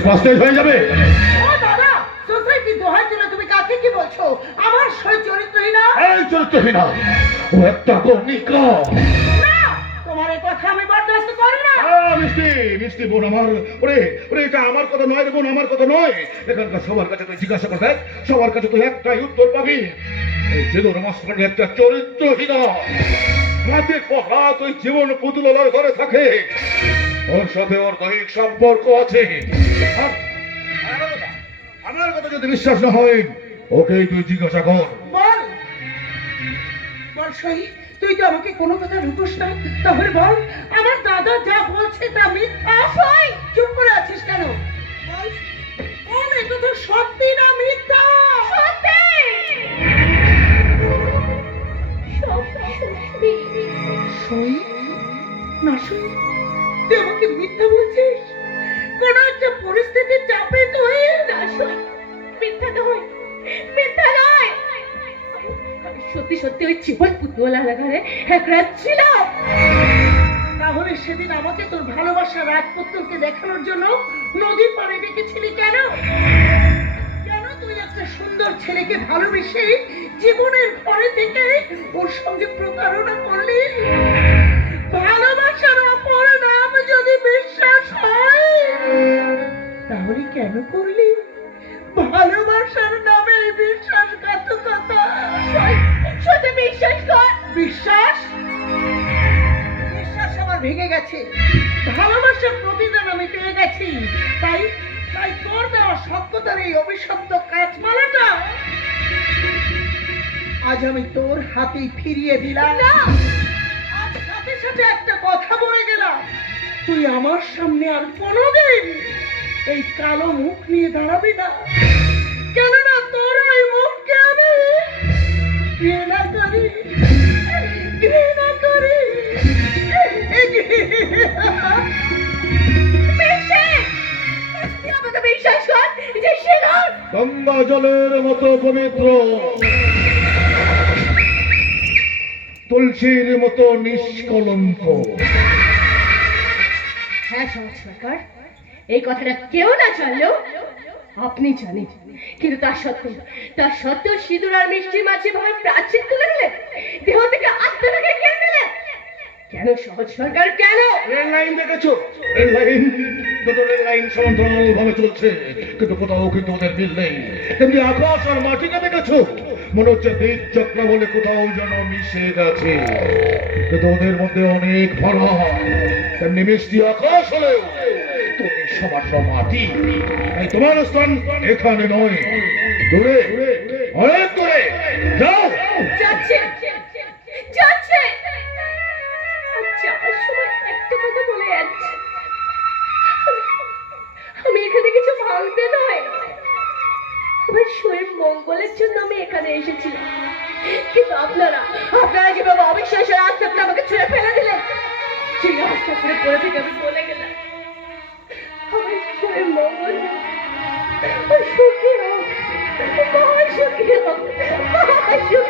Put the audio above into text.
স্পষ্ট হয়ে যাবে। ও দাদা, সোসাইটি দোহাই দিলে তুমি কাকে কি বলছো? আমার সই চরিত্রহীনা? এই চরিত্রহীনা, ও একটা কর্ণিকা। না, তোমার এই কথা আমি বরদাস্ত করি না। মিষ্টি মিষ্টি বোন আমার, ওরে ওরে, এটা আমার কথা নয় রে বোন, আমার কথা নয়। এখানকার সবার কাছে তুই জিজ্ঞাসা করবে, সবার কাছে তুই একটাই উত্তর পাবি, এই সিঁদুর মাস্টার একটা চরিত্রহীনা। রাতের পর রাত ওই জীবন পুতুলার ঘরে থাকে, ওর সাথে ওর দৈহিক সম্পর্ক আছে। আমার কথা যদি বিশ্বাস না হয়, ওকেই তুই জিজ্ঞাসা কর। বল বল সই, তুই তো আমাকে কোনো কথা লুকোস না, তাহলে বল আমার দাদা যা বলছে তা মিথ্যা? সই, চুপ করে আছিস কেন? বল বল, এটা তো সত্যি না মিথ্যা? সত্যি। সই না সই, তুই আমাকে মিথ্যা বলছিস? কোন একটা পরিস্থিতির চাপে তুই? না সই, মিথ্যা নয়, মিথ্যা নয়। আমি সত্যি সত্যি ওই জীবন পুতুলার ঘরে এক রাত ছিলাম। তাহলে সেদিন আমাকে তোর ভালোবাসা রাজপুত্রকে দেখানোর জন্য নদীর পাড়ে ডেকেছিলি কেন? কেন তুই একটা সুন্দর ছেলেকে ভালোবেসে জীবনের ঘরে থেকে ওর সঙ্গে প্রতারণা করলি? ভালোবাসার অপর নাম যদি বিশ্বাস হয়, তাহলে কেন করলি ভালোবাসার নামে এই বিশ্বাসঘাতকতা? সত্যি বিশ্বাস কর। বিশ্বাস বিশ্বাস আমার ভেঙে গেছে, ভালোবাসার প্রতিদান আমি পেয়ে গেছি। তাই তাই তোর দেওয়া সত্যতার এই অভিশপ্ত কাঁচমালাটা আজ আমি তোর হাতে ফিরিয়ে দিলাম। আর সাথে সাথে একটা কথা বলে গেলাম, তুই আমার সামনে আর কোনোদিন এই কালো মুখ নিয়ে দাঁড়াবি না, কেননা তোর ওই মুখকে আমি ঘৃণা করি, ঘৃণা করি। বিশ্বাস কর যে সিঁদুর গঙ্গা জলের মতো পবিত্র, তুলসীর মতো নিষ্কলঙ্ক। হ্যাঁ সমাজ সরকার, এই কথাটা কেউ না জানলেও আপনি জানেন, কিন্তু তার সত্ত্বেও সিঁদুর আর মিষ্টি মাঝে ভাবে প্রাচীর তুলে দিলেন, দেহ থেকে আত্মাটাকে কেড়ে নিলেন। কেন সহজ সরকার, কেন? রেল লাইন দেখেছো? রেল লাইন, দুটো রেল লাইন সমান্তরাল ভাবে চলছে, কিন্তু কোথাও কিন্তু ওদের মিল নেই। তেমনি আকাশ আর মাটিকে দেখেছো? মনে হচ্ছে দ্বীপ চক্র বলে কোথাও যেন মিশে গেছে, কিন্তু ওদের মধ্যে অনেক ফারাক। তেমনি মিষ্টি আকাশ হলেও তুমি সবার মাটি, তাই তোমার স্থান এখানে নয়, দূরে, অনেক দূরে। যাও। যাচ্ছে যাচ্ছে, যাওয়ার সময় একটা কথা বলে যাচ্ছে, আমি এখানে কিছু ভাঙতে নয়, আমার শরীর মঙ্গলের জন্য আমি এখানে এসেছিলাম। কিন্তু আপনারা যেভাবে অবিশ্বাসের আস্তে আমাকে ছুঁড়ে ফেলে দিলেন, সেই রাস্তা করে পড়ে থেকে আমি বলে গেলাম আমার শরীর মঙ্গল সুখী হোক, সুখী হোক, সুখী